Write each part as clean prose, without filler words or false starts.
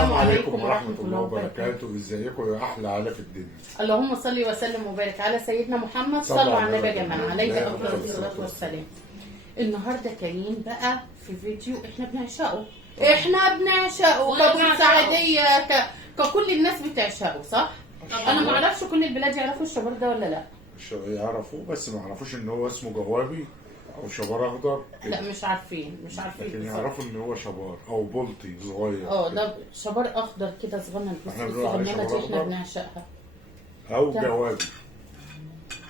السلام عليكم ورحمة الله وبركاته. ازيكم يا احلى عيله في الدنيا. اللهم صل وسلم وبارك على سيدنا محمد. صلوا على النبي يا جماعه عليه افضل الصلاه والسلام. النهارده جايين بقى في فيديو احنا بنعشقه كبورسعيديه ككل الناس بتعشقه، صح؟ انا ما اعرفش كل البلاد يعرفوا الشبار ده ولا لا. يعرفوه بس ما يعرفوش ان هو اسمه جوابي او شبار اخضر. لا مش عارفين لكن يعرفوا ان هو شبار او بلطي صغير. ده شبار اخضر كده صغنن، الصغننه دي احنا بنعشقها. او جوابي.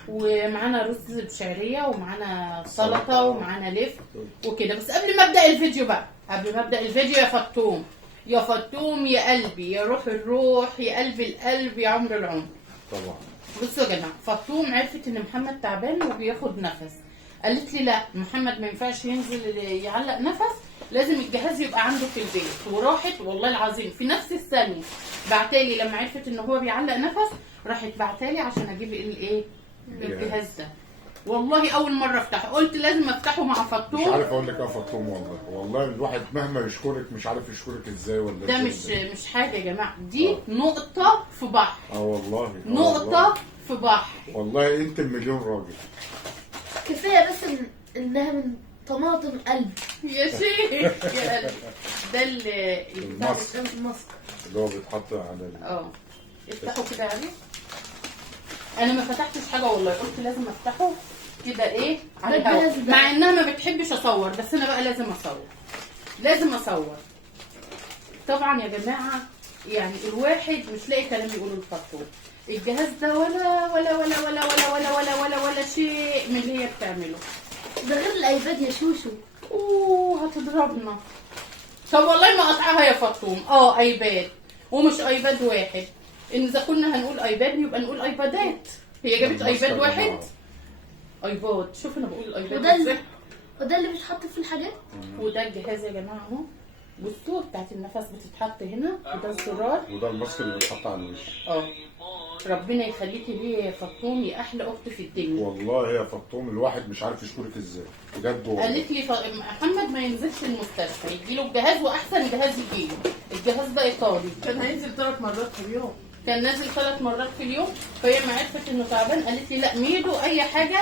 ومعانا رز بشعريه ومعانا سلطه ومعانا لف وكده. بس قبل ما ابدا الفيديو يا فطوم يا قلبي يا روح الروح يا قلب القلب يا عمر العمر. طبعا بصوا يا جماعه، فطوم عرفت ان محمد تعبان وبياخد نفس، قالت لي لا محمد ما ينفعش ينزل يعلق نفس، لازم الجهاز يبقى عنده في البيت. وراحت والله العظيم في نفس الثانيه بعتالي لما عرفت ان هو بيعلق نفس، راحت بعتالي عشان اجيب الايه الجهاز ده. والله اول مره افتحه قلت لازم افتحه مع فطوم. مش عارف اقول لك ايه يا فطوم، والله الواحد مهما يشكرك مش عارف يشكرك ازاي ولا ده مش حاجه يا جماعه، دي نقطه في بحر. والله نقطه في بحر. والله انت المليون راجل. كفايه بس انها من طماطم قلب يا شيخ يا قلبي. ده المصر اللي هو بيتحط على افتحوا كده عليه. انا ما فتحتش حاجه والله، قلت لازم افتحه كده على الهواء، مع انها ما بتحبش اصور، بس انا بقى لازم اصور. طبعا يا جماعه يعني الواحد مش لاقي كلام يقوله لفطوم. الجهاز ده ولا ولا ولا ولا ولا ولا ولا ولا ولا شيء من اللي هي بتعمله. ده غير الايباد يا شوشو. هتضربنا. طب والله ما قطعها يا فطوم. ايباد، ومش ايباد واحد. ان اذا كنا هنقول ايباد يبقى نقول ايبادات. هي جابت ايباد واحد. ايباد، شوف انا بقول الايباد ازاي. وده اللي بيتحط في الحاجات. وده الجهاز يا جماعه اهو. بصوا بتاعت النفس بتتحط هنا، وده الزرار، وده الماسك اللي بيتحط على الوش. ربنا يخليكي ليه يا فطوم يا احلى اخت في الدنيا. والله يا فطوم الواحد مش عارف يشكرك ازاي بجد. والله قالت لي محمد ما ينزلش المستشفى، يجيله الجهاز واحسن جهاز يجيله. الجهاز ده ايطالي، كان هينزل 3 مرات في اليوم، كان نازل 3 مرات في اليوم. فهي ما عرفت انه تعبان قالت لي لا ميدو اي حاجه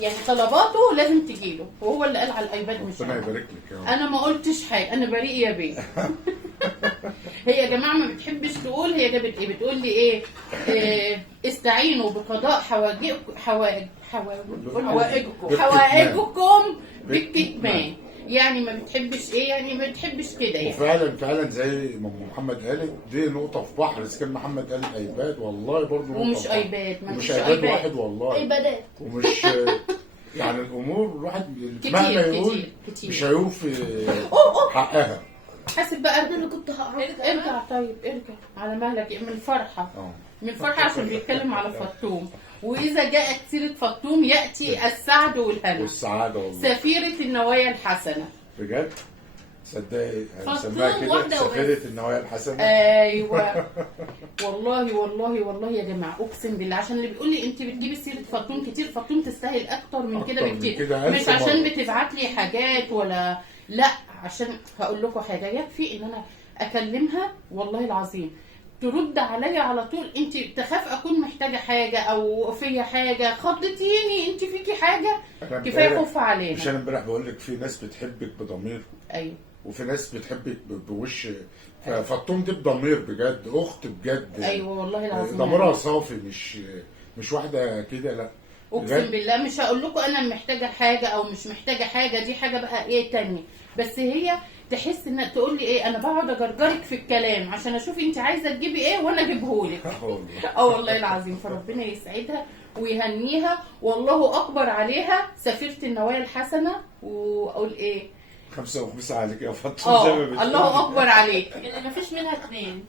يعني طلباته لازم تجيله، وهو اللي قال على الايباد. مش ربنا يبارك لك يا رب. انا ما قلتش حاجه، انا بريء يا بيه. هي يا جماعه ما بتحبش تقول هي جابت ايه، بتقول لي استعينوا بقضاء حوائجكم بالكتمان. يعني ما بتحبش يعني ما بتحبش كده يعني. وفعلا زي ما محمد قالت دي نقطه في بحر. اذا كان محمد قال ايباد والله برضه نقطه. ومش ايباد، مش ايباد واحد والله، ايبادات. ومش يعني الامور الواحد مهما يقول مش هيوفي حقها. حاسب بقى ده اللي كنت هقراه. ارجع طيب ارجع على مهلك من الفرحه. من الفرحه عشان بيتكلم على فطوم. واذا جاءت سيره فطوم ياتي السعد والهنا والسعاده والله. سفيره النوايا الحسنه. بجد صدقي هنسميها كده سفيره النوايا الحسنه. ايوه والله والله والله يا جماعه اقسم بالله. عشان اللي بيقول لي انت بتجيبي سيره فطوم كتير، فطوم تستاهل اكتر من كده بكتير. مش عشان بتبعت لي حاجات ولا لا، عشان هقول لكم حاجه. يكفي ان انا اكلمها والله العظيم ترد عليا على طول. انت تخاف اكون محتاجه حاجه او فيا حاجه، خضتيني انت فيكي حاجه، كفايه خوف علينا. مش انا امبارح بقول لك في ناس بتحبك بضمير. ايوه. وفي ناس بتحبك بوش. فطوم دي بضمير بجد، اخت بجد. ايوه والله العظيم ضميرها صافي، مش واحده كده، لا اقسم بالله. مش هقول لكم انا محتاجه حاجه او مش محتاجه حاجه، دي حاجه بقى تانية. بس هي تحس انها تقول لي انا بقعد اجرجرك في الكلام عشان اشوف انت عايزه تجيبي وانا اجيبهولك. والله العظيم. فربنا يسعدها ويهنيها، والله اكبر عليها سفيره النوايا الحسنه. واقول 5 و5 عليك يا فاطمه. الله اكبر عليك. يعني مفيش منها 2.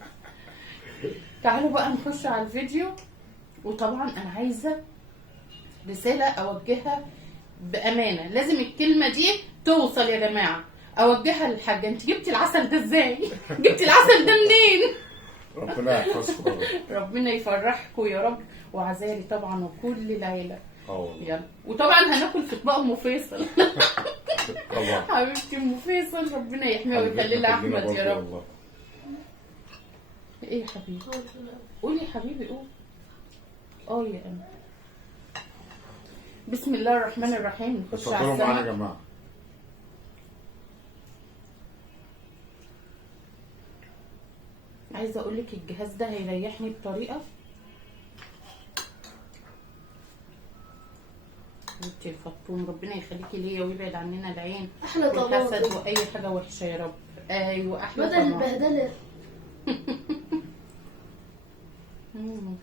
تعالوا بقى نخش على الفيديو. وطبعا انا عايزه رساله اوجهها بامانه، لازم الكلمه دي توصل يا جماعه. اوجهها للحاجه، انت جبتي العسل ده ازاي؟ جبتي العسل ده منين؟ ربنا يحفظكم. ربنا يفرحكم يا رب، وعزالي طبعا وكل العيله. يلا. وطبعا هناكل في اطباق ام فيصل. طبعا حبيبتي ام فيصل، ربنا يحميها ويخلي لها احمد يا رب. ايه يا حبيبي؟ قولي يا حبيبي قول. يا أنا. بسم الله الرحمن الرحيم. نخش على اتفضلوا معانا يا السمك. جماعه. عايزه اقول لك الجهاز ده هيريحني بطريقه. انت الفطوم ربنا يخليكي ليا ويبعد عننا العين احلى والحسد طماطم واي حاجه وحشه يا رب. ايوه احلى بدل طماطم. البهدله. مم.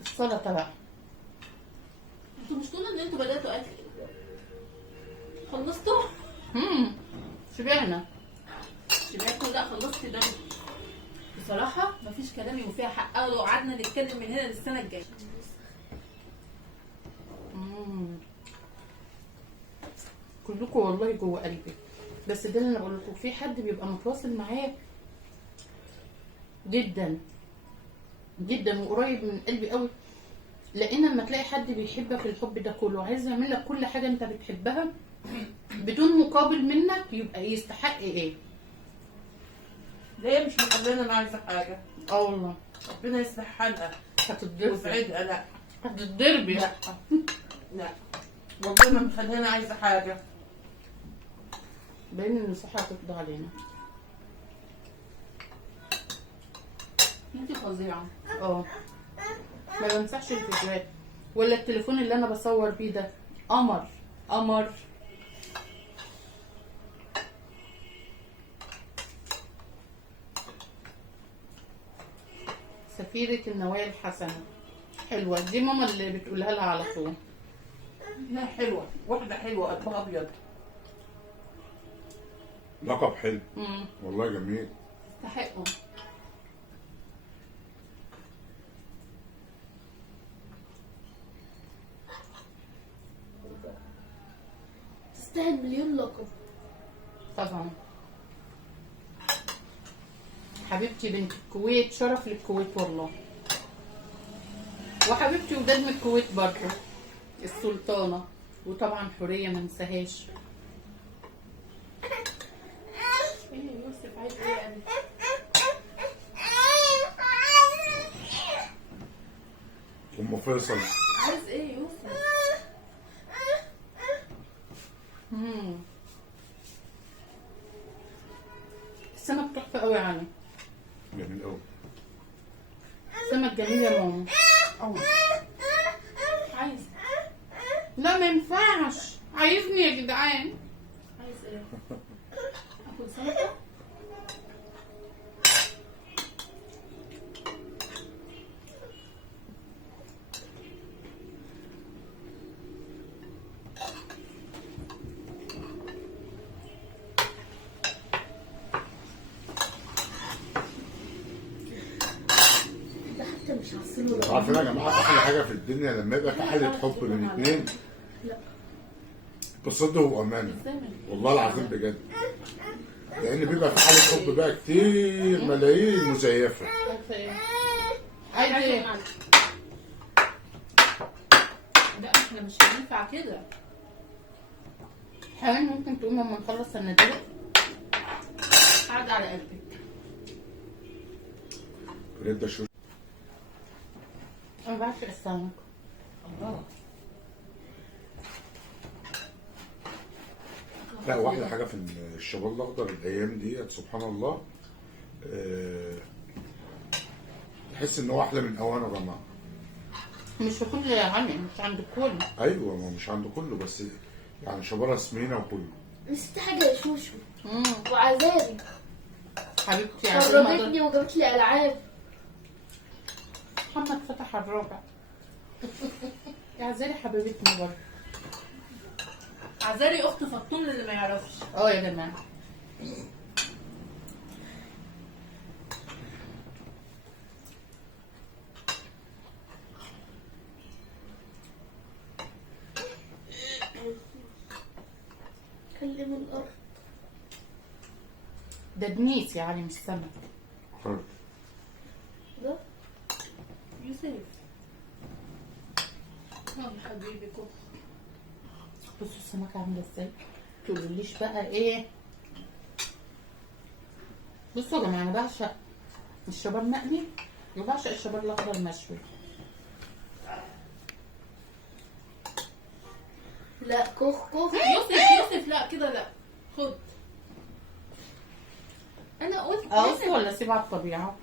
السلطه بقى. انتوا مش تقولوا ان انتوا بدأتوا اكل؟ خلصتوا؟ شبعنا. شبعتوا؟ لا خلصت ده. بصراحة مفيش كلام وفيها حق لو قعدنا نتكلم من هنا للسنة الجاية. كلكم والله جوه قلبي. بس ده اللي انا بقول لكم، في حد بيبقى متواصل معايا جدا جدا وقريب من قلبي قوي، لان لما تلاقي حد بيحبك الحب ده كله عايز يعمل لك كل حاجه انت بتحبها بدون مقابل منك، يبقى يستحق ايه؟ ليه مش مخلينا انا عايزه حاجه؟ والله ربنا يصلح حالها هتتضربي. ويسعدها. لا هتتضربي. لا لا، ربنا مخلينا عايزه حاجه. باين ان الصحه هتقضي علينا. انت فظيعة. ما بمسحش الفيديوهات ولا التليفون اللي انا بصور بيه ده. قمر قمر. سفيرة النوايا الحسنة حلوة دي، ماما اللي بتقولها لها على طول. لا حلوه، واحده حلوه قلبها ابيض. لقب حلو والله جميل. تستحقوا. تستاهل مليون لقب. طبعا حبيبتي بنت الكويت، شرف للكويت والله. وحبيبتي وداد من الكويت برضه، السلطانة، وطبعا حورية ما ننساهاش. ايه يا يوسف عايز ايه يعني؟ ام فيصل. عايز ايه يا يوسف؟ السمك تحفة قوي يا علي. جميل قوي. سمك جميل يا ماما. عايز لا ما ينفعش، عايزني يا جدعان. عايز ايه؟ اكل سلطة؟ ده حتى مش عصير عارفين يا جماعه احلى حاجه في الدنيا لما يبقى في حاله حب بين اتنين لا. بصدق وامانه، ازاي والله العظيم بجد. لان بيبقى في حاله حب بقى كتير ملايين مزيفه. عايزة ايه؟ عايزة ايه؟ لا احنا مش هينفع كده. حيوان ممكن تقوم لما نخلص الندوة. قعد على قلبك. رد شو. انا بعشق السمك. الله. لا واحلى حاجه في الشباب الاخضر الايام ديت سبحان الله، تحس ان هو احلى من اوانه يا جماعه. مش في كل يعني، مش عند الكل. ايوه ما هو مش عنده كله، بس يعني شبارة سمينه وكله. نسيت حاجه يا شوشو مم. وعذابي. حبيبتي يا عزيزي قربتني وجابت لي العاب. محمد فتح الرابع. يا عزيزي حبيبتنا برضه. عزاري اخت فطوم اللي ما يعرفش. يا جماعه. كلم الارض. ده دنيس يعني مش سمك. ده يوسف يا حبيبي كف. بصوا السمكه عامله ازاي. تقولوليش بقى ايه بصوا يا جماعه، انا بعشق الشبار مقلي وبعشق الشبار الاخضر مشوي. لا كوخ كوخ. يوسف لا كده لا. خد. انا قلت اقص يوسف. ولا اسيب على الطبيعه؟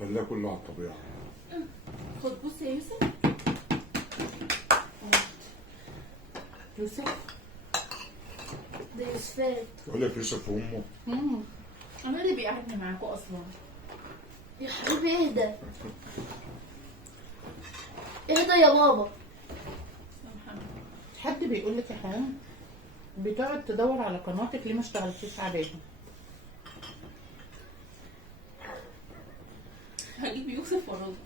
خليها كلها على الطبيعه. خد بص يا يوسف. يوسف ده يوسفات. يقول لك يوسف وامه. انا اللي بيقعدني معاكم اصلا. يا حبيبي اهدى اهدى يا بابا. حد بيقول لك يا حنان بتقعد تدور على قناتك ليه ما اشتغلتيش عليها؟ هجيب يوسف وارد.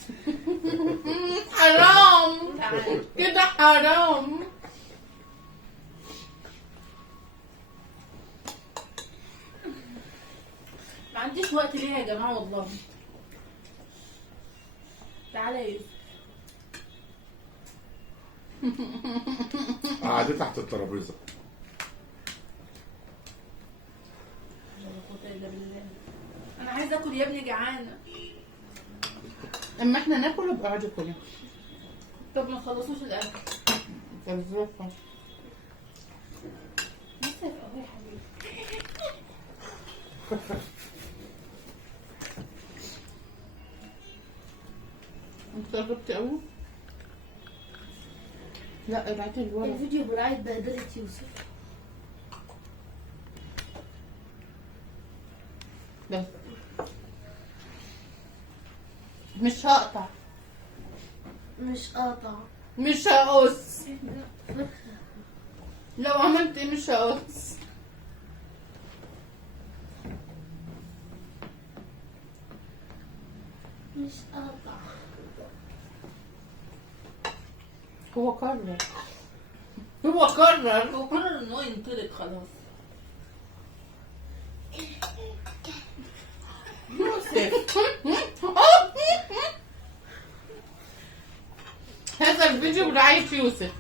حرام تعالى. كده، حرام. ما عنديش وقت ليها يا جماعه والله. تعالى يا يوسف. قعدت تحت الترابيزه. لا قوة الا بالله. انا عايزه اكل يا ابني، جعانه. اما احنا ناكل ابقى اقعدي كلي. طب ما تخلصوش الاكل. بالظبط. يوسف اهو يا حبيبي. انت قربتي قوي. لا ابعتي الورق. الفيديو برعاية بهدلة يوسف. بس مش هقطع، مش قاطع. مش هقص. لو عملت ايه مش هقص. مش قاطع. هو قرر، هو قرر. هو قرر ان هو ينطلق خلاص. يوسف هذا الفيديو برعاية يوسف.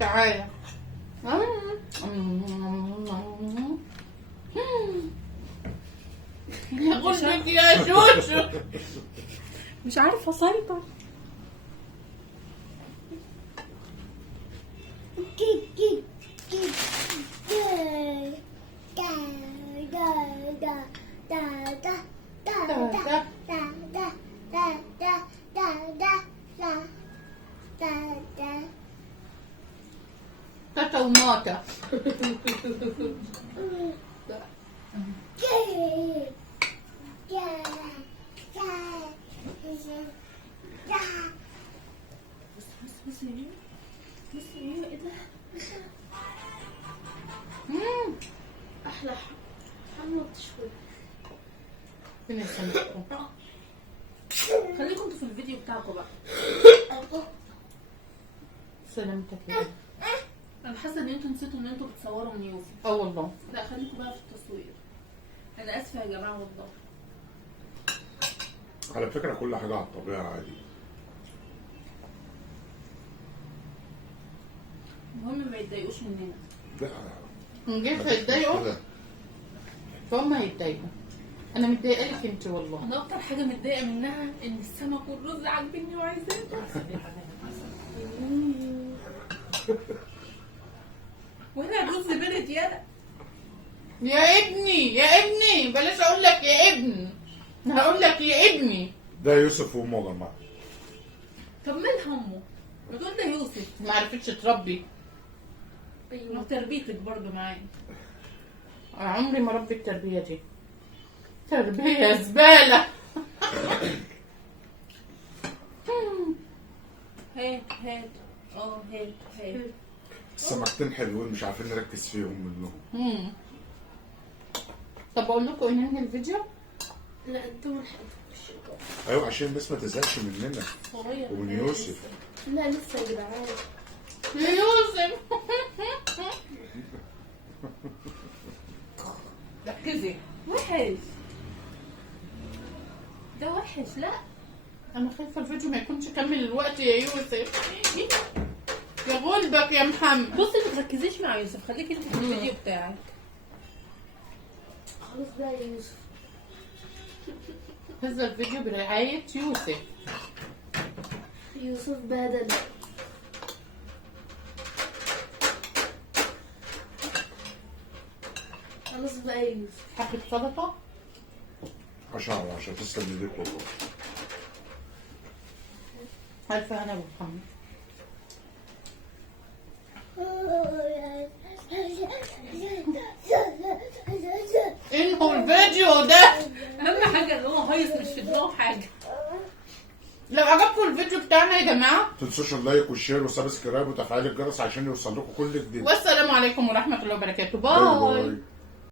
تعالى. يا قلبك يا شوشو. مش عارفه اسيطر. تاتا وماتا. بص يا ميمو. بص يا ميمو ايه ده؟ احلى حمرا بتشوي. فين السمك؟ خليكم انتوا في الفيديو بتاعكم بقى. سلامتك يا انا حاسه ان انتوا نسيتوا ان انتوا بتصوروا من يوسف. اه والله. لا خليكم بقى في التصوير. انا اسفه يا جماعه والله. على فكره كل حاجه على الطبيعه عادي. المهم ما يتضايقوش مننا. لا من جيت هيتضايقوا كده. فهم هيتضايقوا. انا متضايقه لك انت والله. انا اكتر حاجه متضايقه منها ان السمك والرز عاجبني وعايزاه. وهنا الرز برد يالا. يا ابني يا ابني، بلاش اقول لك يا ابني، هقول لك يا ابني. ده يوسف وامه يا جماعه. طب مين همه؟ ما تقول ده يوسف. ما عرفتش تربي. ما تربيتك برضو معايا. عمري ما ربي التربيه دي، تربيه زباله. هات هات هات هات. السمكتين حلوين مش عارفين نركز فيهم منهم. طب اقول لكم ايه ننهي الفيديو؟ لا انتوا ما لحقتوش. ايوه عشان الناس ما تزهقش مننا صغير ومن يوسف. لا لسه يا جدعان. يا يوسف. ركزي. وحش. ده وحش. لا انا خايفه الفيديو ما يكونش كمل الوقت يا يوسف. يا غلبك يا محمد. بصي ما تركزيش مع يوسف، خليكي انت في الفيديو بتاعك. خلاص بقى يا يوسف. هذا الفيديو برعاية يوسف. يوسف بدل. خلاص بقى يا يوسف. حبة سلطة. 10 على 10 تسلم ايديك والله. ألف هنا أبو محمد. انهوا الفيديو ده. اهم حاجه ان هو هيص مش في دماغه حاجه. لو عجبكم الفيديو بتاعنا يا جماعة ما تنسوش اللايك والشير والسبسكرايب وتفعيل الجرس عشان يوصل لكم كل جديد. والسلام عليكم ورحمة الله وبركاته. باي باي. باي.